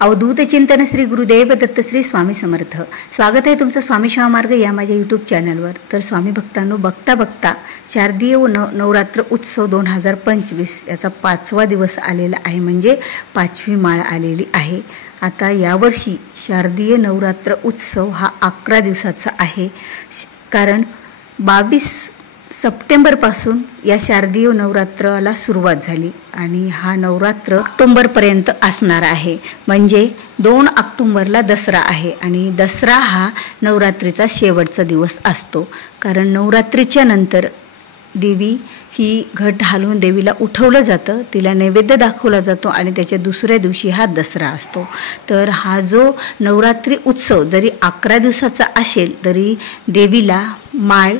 अवधूत चिंतन श्री गुरुदेव दत्त श्री स्वामी समर्थ। स्वागत आहे तुमचं स्वामी शिवा मार्ग या माझ्या यूट्यूब चॅनलवर। तर स्वामी भक्तांनो, बघता बघता शारदीय नवरात्र उत्सव 2025 याचा 5वा दिवस आलेला आहे, म्हणजे 5वी माळ आलेली आहे। आता यावर्षी शारदीय नवरात्र उत्सव हा 11 दिवसाचा आहे, कारण 22 सप्टेंबरपासून या शारदीय नवरात्राला सुरुवात झाली आणि हा नवरात्र ऑक्टोबरपर्यंत असणार आहे। म्हणजे 2 ऑक्टोबरला दसरा आहे आणि दसरा हा नवरात्रीचा शेवटचा दिवस असतो। कारण नवरात्रीच्या नंतर देवी ही घट हलवून देवीला उठवलं जातं, तिला नैवेद्य दाखवला जातो आणि त्याच्या दुसऱ्या दिवशी हा दसरा असतो। तर हा जो नवरात्री उत्सव जरी 11 दिवसाचा असेल तरी देवीला माळ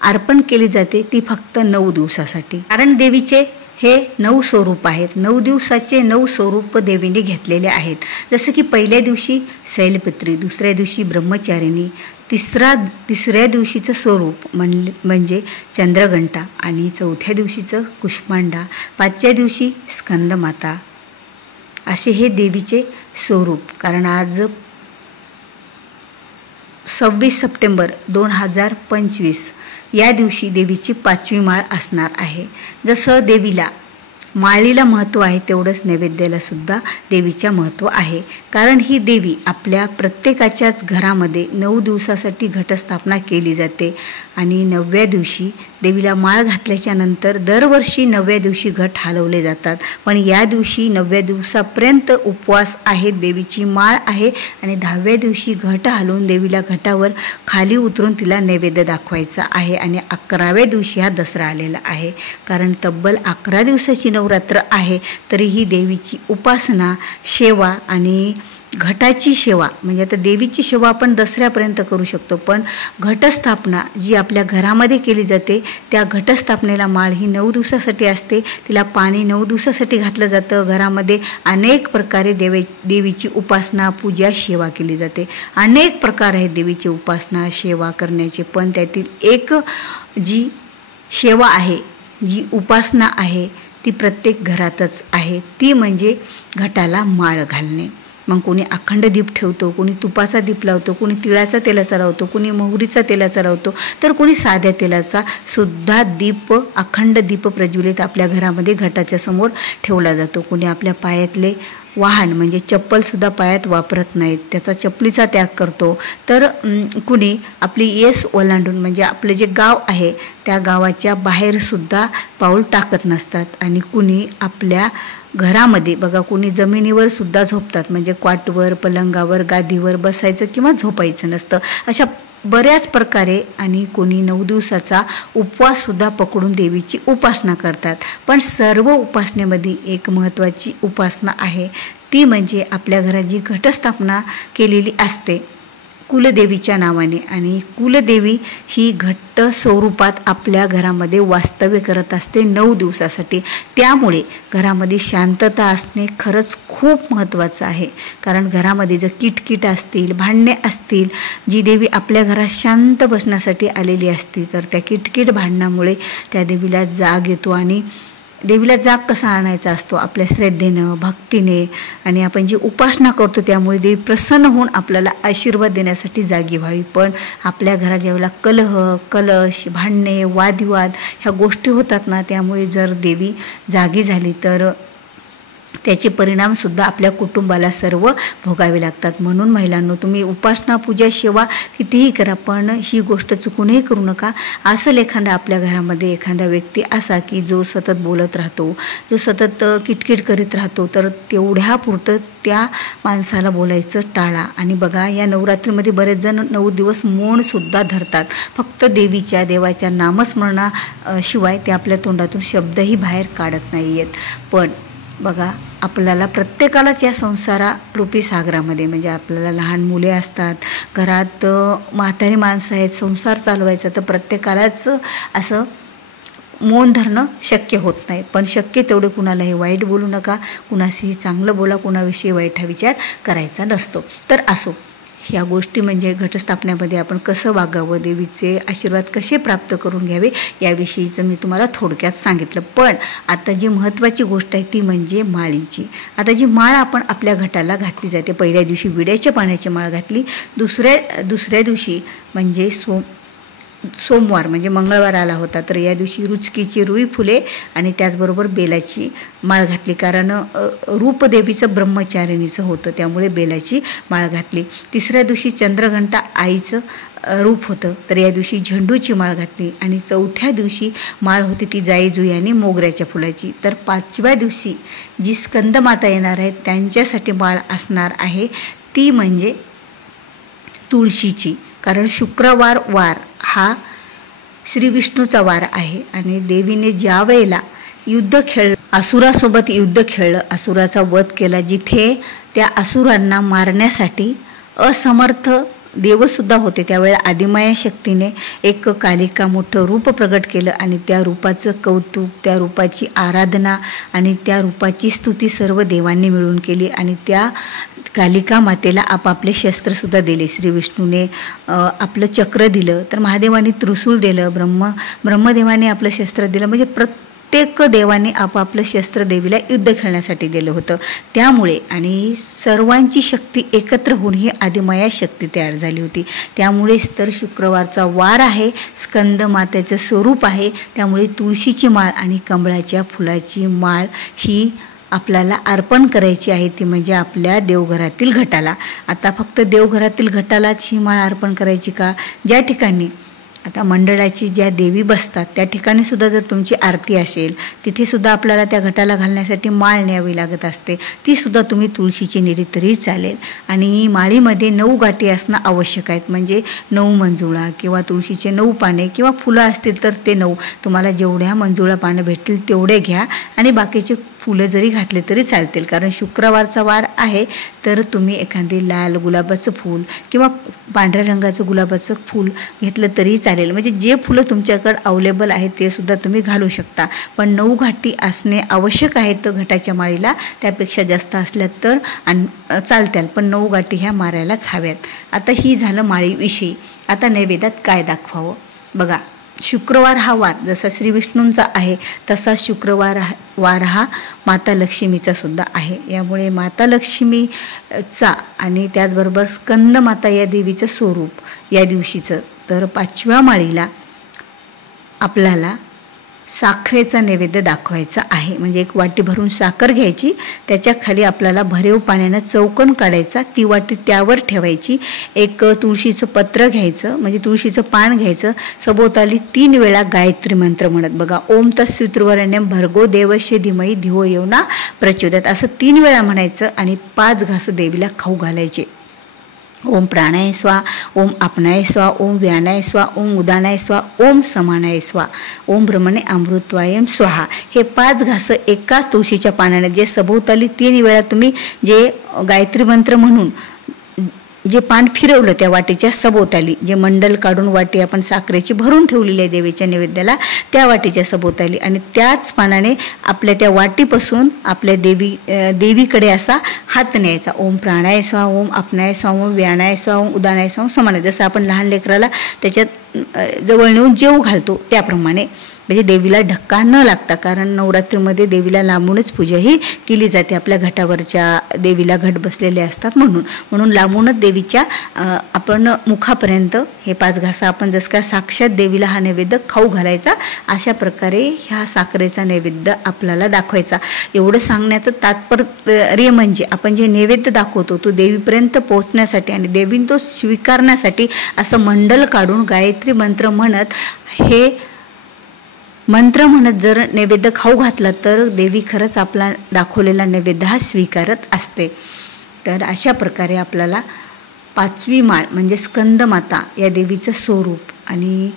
अर्पण केली जाते ती फक्त 9 दिवसासाठी। कारण देवीचे हे 9 स्वरूप आहेत, 9 दिवसाचे 9 स्वरूप देवीने घेतलेले आहेत। जसं की पहिल्या दिवशी शैलपुत्री, दुसऱ्या दिवशी ब्रह्मचारिणी, तिसऱ्या दिवशीचं स्वरूप म्हणजे चंद्रघंटा आणि चौथ्या दिवशीचं कुष्मांडा, 5व्या दिवशी स्कंदमाता, असे हे देवीचे स्वरूप। कारण आज 26 सप्टेंबर 2025 या दिवशी देवीची 5वी माळ असणार आहे। जसं देवीला माळीला महत्त्व आहे तेवढंच नैवेद्याला सुद्धा देवीच्या महत्त्व आहे। कारण ही देवी आपल्या प्रत्येकाच्याच घरामध्ये 9 दिवसासाठी घटस्थापना केली जाते आणि 9व्या दिवशी देवीला माळ घातल्याच्या नंतर दरवर्षी 9व्या दिवशी घट हलवले जातात। पण या दिवशी 9व्या दिवसापर्यंत उपवास आहे, देवीची माळ आहे आणि 10व्या दिवशी घट हलवून देवीला घटावर खाली उतरून तिला नैवेद्य दाखवायचा आहे आणि 11व्या दिवशी हा दसरा आलेला आहे। कारण तब्बल 11 दिवसाची नवरात्र आहे तरी ही देवीची उपासना, सेवा आणि घटाची सेवा, म्हणजे आता देवीची सेवा आपण दसऱ्यापर्यंत करू शकतो, पण घटस्थापना जी आपल्या घरामध्ये केली जाते त्या घटस्थापनेला माळ ही 9 दिवसासाठी असते। तिला पाणी 9 दिवसासाठी घातलं जातं। घरामध्ये अनेक प्रकारे देवीची उपासना, पूजा, सेवा केली जाते। अनेक प्रकार आहेत देवीची उपासना, सेवा करण्याचे, पण त्यातील एक जी सेवा आहे, जी उपासना आहे ती प्रत्येक घरातच आहे, ती म्हणजे घटाला माळ घालणे। मग कोणी अखंड दीप ठेवतो, कोणी तुपाचा दीप लावतो, कोणी तिळाचा तेलाचा लावतो, कोणी मोहरीचा तेलाचा लावतो, तर कोणी साध्या तेलाचा सुद्धा दीप, अखंड दीप प्रज्वलित आपल्या घरामध्ये घटाच्या समोर ठेवला जातो। कोणी आपल्या पायातले वाहन म्हणजे चप्पलसुद्धा पायात वापरत नाहीत, त्याचा चपलीचा त्याग करतो। तर कुणी आपली येस ओलांडून म्हणजे आपलं जे गाव आहे त्या गावाच्या बाहेरसुद्धा पाऊल टाकत नसतात। आणि कुणी आपल्या घरामध्ये बघा, कोणी जमिनीवर सुद्धा झोपतात, म्हणजे क्वाटवर, पलंगावर, गादीवर बसायचं किंवा झोपायचं नसतं, अशा बऱ्याच प्रकारे। आणि कोणी 9 दिवसाचा उपवाससुद्धा पकडून देवीची उपासना करतात। पण सर्व उपासनेमध्ये एक महत्त्वाची उपासना आहे, ती म्हणजे आपल्या घरात जी घटस्थापना केलेली असते कुलदेवीच्या नावाने, आणि कुलदेवी ही घट्ट स्वरूपात आपल्या घरामध्ये वास्तव्य करत असते 9 दिवसासाठी। त्यामुळे घरामध्ये शांतता असणे खरंच खूप महत्त्वाचं आहे। कारण घरामध्ये जर किटकिट असतील, भांडणे असतील, जी देवी आपल्या घरात शांत बसण्यासाठी आलेली असती, तर त्या किटकिट भांडणामुळे त्या देवीला जाग येतो। आणि देवीला जाग कसा आणायचा असतो? आपल्या श्रद्धेनं, भक्तीने, आणि आपण जी उपासना करतो त्यामुळे देवी प्रसन्न होऊन आपल्याला आशीर्वाद देण्यासाठी जागी व्हावी। पण आपल्या घरात ज्यावेळेला कलश, भांडणे, वादविवाद ह्या गोष्टी होतात ना, त्यामुळे जर देवी जागी झाली तर त्याचे परिणामसुद्धा आपल्या कुटुंबाला सर्व भोगावे लागतात। म्हणून महिलांनो, तुम्ही उपासना, पूजा, सेवा कितीही करा, पण ही गोष्ट चुकूनही करू नका। असं एखादा आपल्या घरामध्ये एखादा व्यक्ती असा की जो सतत बोलत राहतो, जो सतत किटकिट करीत राहतो, तर तेवढ्यापुरतं त्या माणसाला बोलायचं टाळा। आणि बघा, या नवरात्रीमध्ये बरेच जण 9 दिवस मौनसुद्धा धरतात, फक्त देवाच्या नामस्मरणाशिवाय ते आपल्या तोंडातून शब्दही बाहेर काढत नाही आहेत। पण बघा, आपल्याला प्रत्येकालाच या संसारारूपी सागरामध्ये, म्हणजे आपल्याला लहान मुले असतात, घरात म्हातारी माणसं आहेत, संसार चालवायचा, तर प्रत्येकालाच असं मौन धरणं शक्य होत नाही। पण शक्य तेवढे कुणालाही वाईट बोलू नका, कुणाशीही चांगलं बोला, कुणाविषयी वाईट हा विचार करायचा नसतो। तर असो, ह्या गोष्टी म्हणजे घटस्थापनेमध्ये आपण कसं वागावं, देवीचे आशीर्वाद कसे प्राप्त करून घ्यावे याविषयीचं मी तुम्हाला थोडक्यात सांगितलं. पण आता जी महत्त्वाची गोष्ट आहे ती म्हणजे माळीची. आता जी माळ आपण आपल्या घटाला घातली जाते, पहिल्या दिवशी विड्याच्या पाण्याची माळ घातली, दुसऱ्या दिवशी म्हणजे सोमवार म्हणजे मंगळवार आला होता, तर या दिवशी रुचकीची रुई फुले आणि त्याचबरोबर बेलाची माळ घातली. कारण रूपदेवीचं ब्रह्मचारिणीचं होतं, त्यामुळे बेलाची माळ घातली. तिसऱ्या दिवशी चंद्रघंटा आईचं रूप होतं, तर या दिवशी झेंडूची माळ घातली. आणि चौथ्या दिवशी माळ होती ती जाई जुई आणि मोगऱ्याच्या फुलाची. तर पाचव्या दिवशी जी स्कंदमाता येणार आहेत त्यांच्यासाठी माळ असणार आहे ती म्हणजे तुळशीची. कारण शुक्रवार वार हा श्री विष्णूचा वार आहे आणि देवीने ज्या वेळेला असुरासोबत युद्ध खेळलं, असुराचा वध केला, जिथे त्या असुरांना मारण्यासाठी असमर्थ देवसुद्धा होते, त्यावेळेला आदिमाया शक्तीने एक कालिका मोठं रूप प्रगट केलं आणि त्या रूपाचं कौतुक, त्या रूपाची आराधना आणि त्या रूपाची स्तुती सर्व देवांनी मिळून केली. आणि त्या कालिका मातेला आपापले शस्त्रसुद्धा दिले. श्री विष्णूने आपलं चक्र दिलं, तर महादेवाने त्रिशूल दिलं, ब्रह्मदेवाने आपलं शस्त्र दिलं. म्हणजे प्रत्येक देवाने आपापलं शस्त्र देवीला युद्ध खेळण्यासाठी दिलं होतं. त्यामुळे आणि सर्वांची शक्ती एकत्र होऊन ही आदिमाया शक्ती तयार झाली होती. त्यामुळेच तर शुक्रवारचा वार आहे, स्कंद मातेचं स्वरूप आहे, त्यामुळे तुळशीची माळ आणि कमळाच्या फुलाची माळ ही आपल्याला अर्पण करायची आहे, ती म्हणजे आपल्या देवघरातील घटाला. आता फक्त देवघरातील घटालाच ही माळ अर्पण करायची का? ज्या ठिकाणी आता मंडळाची ज्या देवी बसतात त्या ठिकाणी सुद्धा जर तुमची आरती असेल, तिथे सुद्धा आपल्याला त्या घटाला घालण्यासाठी माळ न्यावी लागत असते, ती सुद्धा तुम्ही तुळशीची नेली तरी चालेल. आणि माळीमध्ये 9 गाठी असणं आवश्यक आहेत, म्हणजे 9 मंजुळा किंवा तुळशीचे 9 पाने किंवा फुलं असतील तर ते 9, तुम्हाला जेवढ्या मंजुळा पानं भेटतील तेवढे घ्या आणि बाकीचे फुलं जरी घातले तरी चालतील. कारण शुक्रवारचा वार आहे, तर तुम्ही एखादी लाल गुलाबाचं फूल किंवा पांढऱ्या रंगाचं गुलाबाचं फूल घेतलं तरी चालेल. म्हणजे जे फुलं तुमच्याकडे अवेलेबल आहेत ते सुद्धा तुम्ही घालू शकता. पण 9 गाठी असणे आवश्यक आहेत घटाच्या माळीला, त्यापेक्षा जास्त असल्या तर चालतील, पण 9 गाठी ह्या मारायलाच हव्यात. आता ही झालं माळीविषयी. आता नैवेद्यात काय दाखवावं बघा. शुक्रवार हा वार जसा श्री विष्णूंचा आहे तसा वार हा माता लक्ष्मीचा सुद्धा आहे. यामुळे माता लक्ष्मीचा आणि त्याचबरोबर स्कंदमाता या देवीचं स्वरूप या दिवशीचं. तर 5व्या माळीला आपल्याला साखरेचा नैवेद्य दाखवायचा आहे. म्हणजे एक वाटी भरून साखर घ्यायची, त्याच्या खाली आपल्याला भरीव पाण्यानं चौकोन काढायचा, ती वाटी त्यावर ठेवायची. एक तुळशीचं पत्र घ्यायचं, म्हणजे तुळशीचं पान घ्यायचं, सभोवताली 3 वेळा गायत्री मंत्र म्हणत बघा, ओम तत्सवितुर्वरेण्यं भर्गो देवस्य धीमहि धियो यो न प्रचोदयात्, असं 3 वेळा म्हणायचं आणि 5 घास देवीला खाऊ घालायचे. ओम प्राणाय स्वा, ओम आपनाय स्वा, ओम व्यानाय स्वा, ओम उदानाय स्वा, ओम समानाय स्वा, ओम ब्रह्मणे अमृतवायम स्वाहा. हे 5 घास एकाच तुळशीच्या पानाने, जे सभोवताली 3 वेळा तुम्ही जे गायत्री मंत्र म्हणून जे पान फिरवलं त्या वाटीच्या सभोवताली, जे मंडल काढून वाटी आपण साखरेची भरून ठेवलेली आहे देवीच्या नैवेद्याला, त्या वाटीच्या सभोवताली आणि त्याच पानाने आपल्या त्या वाटीपासून आपल्या देवीकडे असा हात न्यायचा. ओम प्राणाय स्वा, ओम आपनाय स्वा, ओम व्यानाय स्वा, ओम उदानाय स्वा, ओम समानाय. जसं आपण लहान लेकराला त्याच्यात जवळ नेऊन जेवू घालतो त्याप्रमाणे, म्हणजे देवीला धक्का न लागता. कारण नवरात्रीमध्ये देवीला लांबूनच पूजा ही केली जाते, आपल्या घटावरच्या देवीला घट बसलेले असतात म्हणून लांबूनच देवीच्या आपण मुखापर्यंत हे 5 घासा आपण जसं का साक्षात देवीला हा नैवेद्य खाऊ घालायचा, अशा प्रकारे ह्या साखरेचा नैवेद्य आपल्याला दाखवायचा. एवढं सांगण्याचं तात्पर्य म्हणजे आपण जे नैवेद्य दाखवतो तो देवीपर्यंत पोहोचण्यासाठी आणि देवीने तो स्वीकारण्यासाठी असं मंडल काढून गायत्री मंत्र म्हणत जर नैवेद्य खाऊ घातला तर देवी खरंच आपला दाखवलेला नैवेद्य हा स्वीकारत असते. तर अशा प्रकारे आपल्याला 5वी माळ म्हणजे स्कंदमाता या देवीचं स्वरूप आणि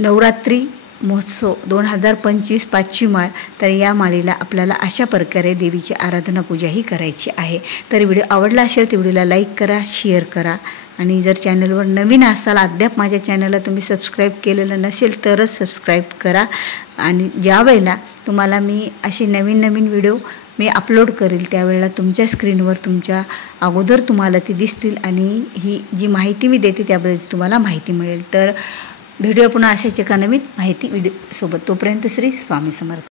नवरात्री महोत्सव 2025 5वी माळ, तर या माळीला आपल्याला अशा प्रकारे देवीची आराधना पूजा ही करायची आहे. तर व्हिडिओ आवडला असेल तर व्हिडिओला लाईक करा, शेअर करा आणि जर चॅनलवर नवीन असाल, अद्याप माझ्या चॅनलला तुम्ही सबस्क्राईब केलेलं नसेल तरच सबस्क्राईब करा. आणि ज्या वेळेला तुम्हाला मी असे नवीन व्हिडिओ मी अपलोड करेल त्यावेळेला तुमच्या स्क्रीनवर तुमच्या अगोदर तुम्हाला ती दिसतील आणि ही जी माहिती मी देते त्याबद्दल तुम्हाला माहिती मिळेल. तर व्हिडिओ पुन्हा अशाच एका नवीन माहिती व्हिडिओ सोबत. तोपर्यंत श्री स्वामी समर्थ.